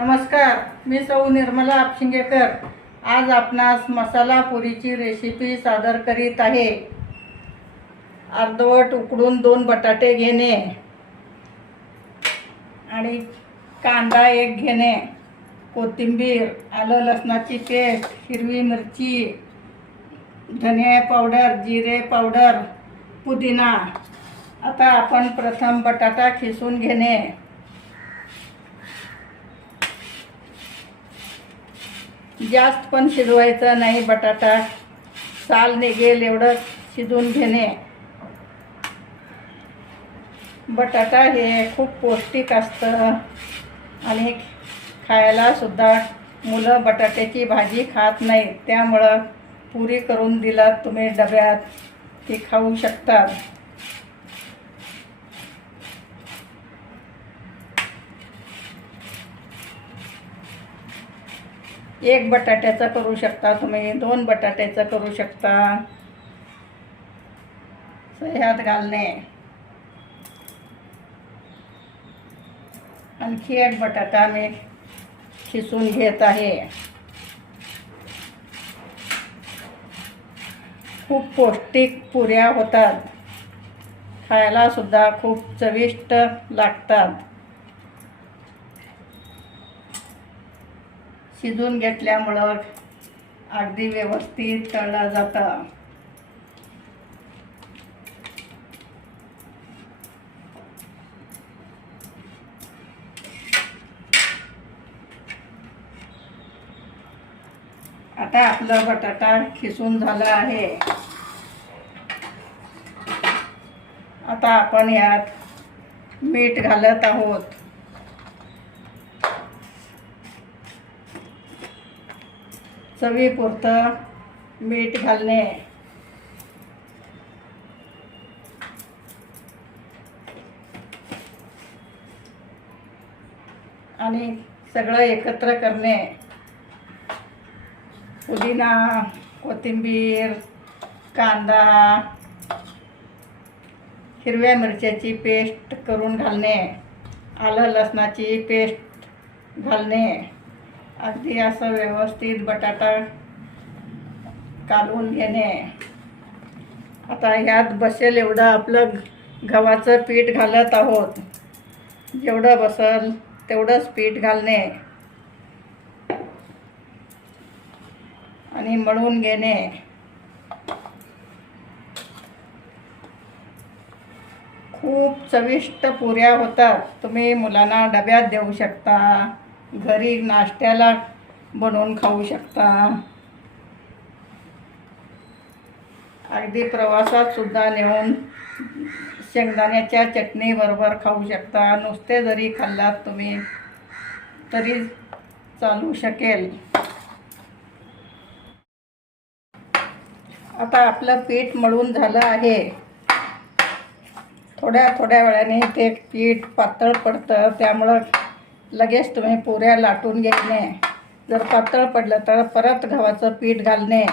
नमस्कार मी सौ निर्मला आपशिंगेकर. आज आपणास मसाला पुरीची रेसिपी सादर करीत आहे. अर्धवट उकडून दोन बटाटे घेणे. आणि कांदा एक घेणे. कोथिंबीर आलं लसणाची पेस्ट हिरवी मिरची धने पावडर जिरे पावडर पुदिना. आता आपण प्रथम बटाटा खिसून घेणे. जास्त पण शिजवायचं नाही बटाटा साल निघेल एवढं शिजून घेणे. बटाटा हे खूप पौष्टिक असतं. आणि खायला सुद्धा मुलं बटाट्याची भाजी खात नाही त्यामुळं पुरी करून दिलात तुम्ही डब्यात ती खाऊ शकतात. एक बटाट्याचा करू शकता तुम्ही दोन बटाट्याचा करू शकता. ह्यात घालणे. आणखी एक बटाटा मी खिसून घेत आहे. खूप पौष्टिक पुऱ्या होतात. खायला सुद्धा खूप चविष्ट लागतात. शिजून घेतल्यामुळं अगदी व्यवस्थित तळलं जातं. आता आपला बटाटा खिसून झाला आहे. आता आपण यात मीठ घालत आहोत. चवीपुरतं मीठ घालणे. आणि सगळं एकत्र करणे. पुदिना कोथिंबीर कांदा हिरव्या मिरच्याची पेस्ट करून घालणे. आलं लसणाची पेस्ट घालणे. अगदी असं व्यवस्थित बटाटा कालवून घेणे. आता ह्यात बसेल एवढं आपलं गव्हाचं पीठ घालत आहोत. जेवढं बसल तेवढंच पीठ घालणे. आणि मळून घेणे. खूप चविष्ट पुऱ्या होतात. तुम्ही मुलांना डब्यात देऊ शकता. घरी नाश्त्याला बनवून खाऊ शकता. अगदी प्रवासात सुद्धा नेऊन शेंगदाण्याच्या चटणीबरोबर खाऊ शकता. नुसते जरी खाल्लात तुम्ही तरी चालू शकेल. आता आपलं पीठ मळून झालं आहे. थोड्या थोड्या वेळाने ते पीठ पातळ पडतं त्यामुळं लगेच तुम्ही पुऱ्या लाटून घेणे. जर पातळ पडलं तर परत गव्हाचं पीठ घालणे.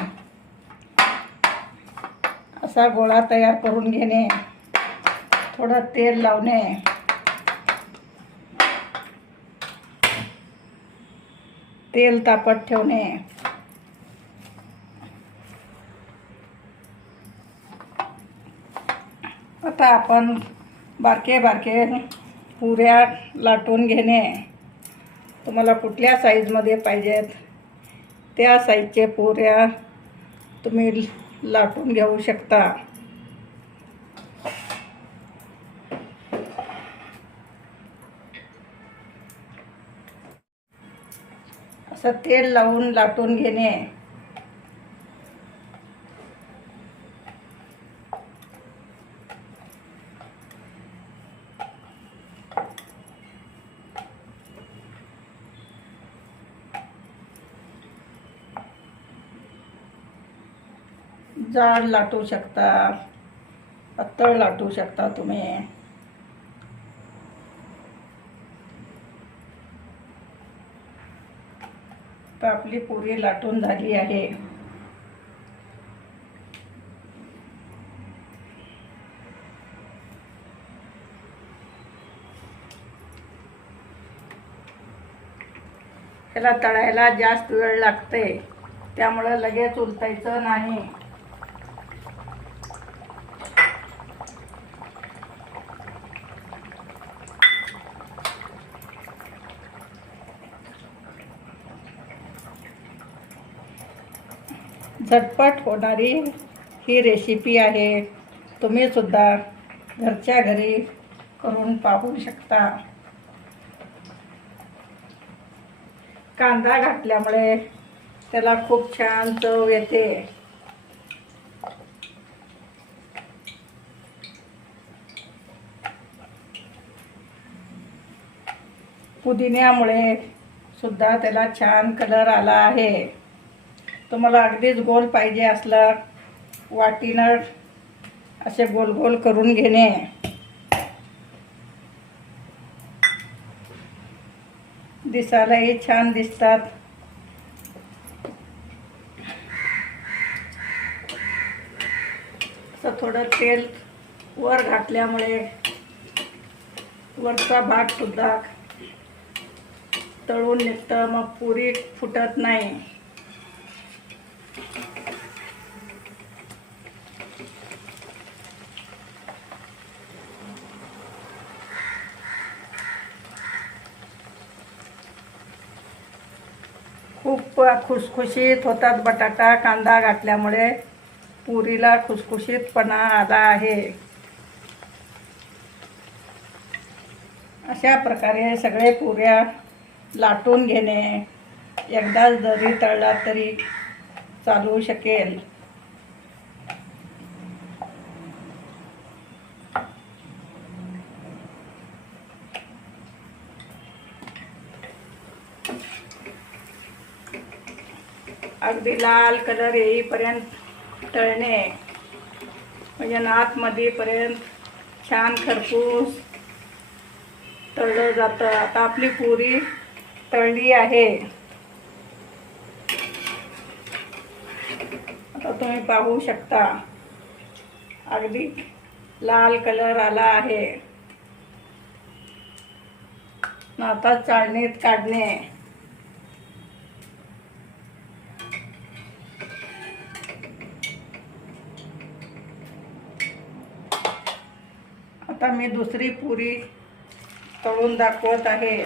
असा गोळा तयार करून घेणे. थोडं तेल लावणे. तेल तापत ठेवणे. आता आपण बारके बारके पुऱ्या लाटून घेणे. तुम्हाला कुठल्या साईजमध्ये पाहिजेत? त्या साईजचे पुऱ्या तुम्ही लाटून घेऊ शकता. असं तेल लावून लाटून घेणे. जाड लाटू शकता पातळ लाटू शकता तुम्ही. तर आपली पुरी लाटून झाली आहे. त्याला तळायला जास्त वेळ लागते त्यामुळं लगेच उलटायचं नाही. झटपट होणारी ही रेसिपी आहे. तुम्ही सुद्धा घरच्या घरी करून पाहू शकता. कांदा घातल्यामुळे त्याला खूप छान चव येते. पुदिन्यामुळे सुद्धा त्याला छान कलर आला आहे. तुम्हाला अगदीच गोल पाहिजे असला वाटीनं असे गोल गोल करून घेणे. दिसायलाही छान दिसतात. असं थोडं तेल वर घातल्यामुळे वरचा भाग सुद्धा तळून निघतं मग पुरी फुटत नाही. खूप खुसखुशीत होतात बटाटा कांदा घातल्यामुळे. पुरीला खुसखुशीतपणा आला आहे. अशा प्रकारे सगळे पुऱ्या लाटून घेणे. एकदाच जरी तळला तरी चालू शकेल. अगदी लाल कलर येईपर्यंत तळणे. म्हणजे आतमध्येपर्यंत छान खरपूस तळलं जातं. आता आपली पुरी तळली आहे. आता तुम्ही पाहू शकता. अगदी लाल कलर आला आहे. आता चाळणीत काढणे. आता मी दुसरी पुरी तळून दाखवत आहे.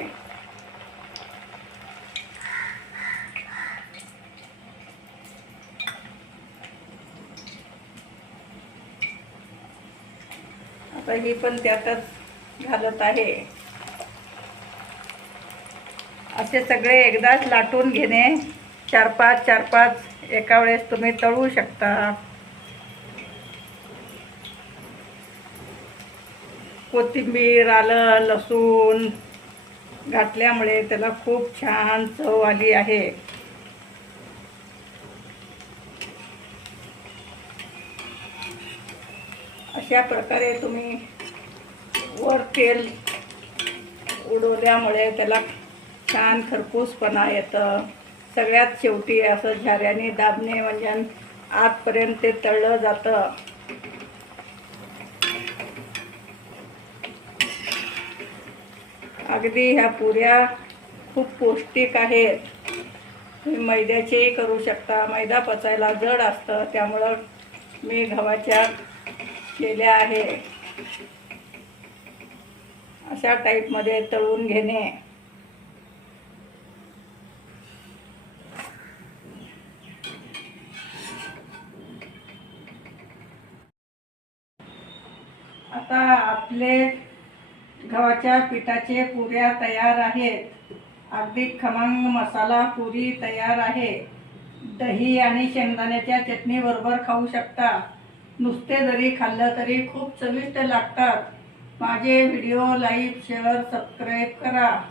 आता ही पण त्यातच घालत आहे. असे सगळे एकदाच लाटून घेणे. चार पाच चार पाच एका वेळेस तुम्ही तळू शकता. कोथिंबीर आलं लसूण घातल्यामुळे त्याला खूप छान चव आली आहे. अशा प्रकारे तुम्ही वर तेल उडवल्यामुळे त्याला छान खरपूसपणा येतं. सगळ्यात शेवटी असं झाऱ्याने दाबणे म्हणजे आतपर्यंत ते तळलं जातं. अगदी ह्या पुऱ्या खूप पौष्टिक आहेत. तुम्ही मैद्याचेही करू शकता. मैदा पचायला जड असतं त्यामुळं मी गव्हाच्या केल्या आहे अशा टाईपमध्ये तळून घेणे आता आपले गव्हाच्या पिठाचे पुऱ्या तयार आहेत? अगदी खमंग मसाला पुरी तयार आहे. दही आणि शेंगदाण्याच्या चटणीबरोबर खाऊ शकता. नुसते जरी खाल्लं तरी खूप चविष्ट लागतात. माझे व्हिडिओ लाईक शेअर सबस्क्राईब करा.